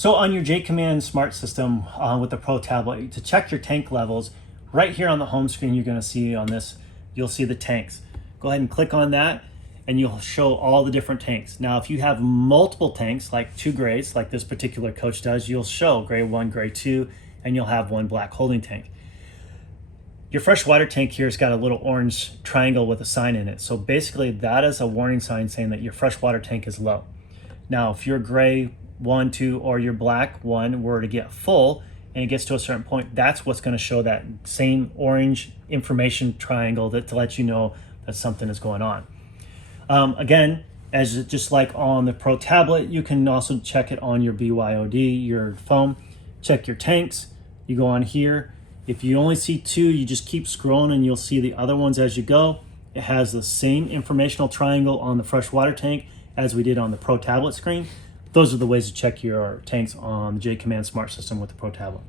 So on your JAYCOMMAND smart system with the Pro tablet, to check your tank levels, right here on the home screen, you're going to see on this, you'll see the tanks. Go ahead and click on that and you'll show all the different tanks. Now, if you have multiple tanks, like 2 grays, like this particular coach does, you'll show gray 1, gray 2, and you'll have 1 black holding tank. Your freshwater tank here has got a little orange triangle with a sign in it. So basically that is a warning sign saying that your freshwater tank is low. Now, if your gray 1, 2, or your black 1 were to get full and it gets to a certain point, that's what's going to show that same orange information triangle to let you know that something is going on. Again, just like on the Pro tablet, you can also check it on your BYOD, your phone. Check your tanks. You go on here. If you only see 2, you just keep scrolling and you'll see the other ones as you go. It has the same informational triangle on the freshwater tank as we did on the Pro tablet screen. Those are the ways to check your tanks on the JAYCOMMAND smart system with the Pro tablet.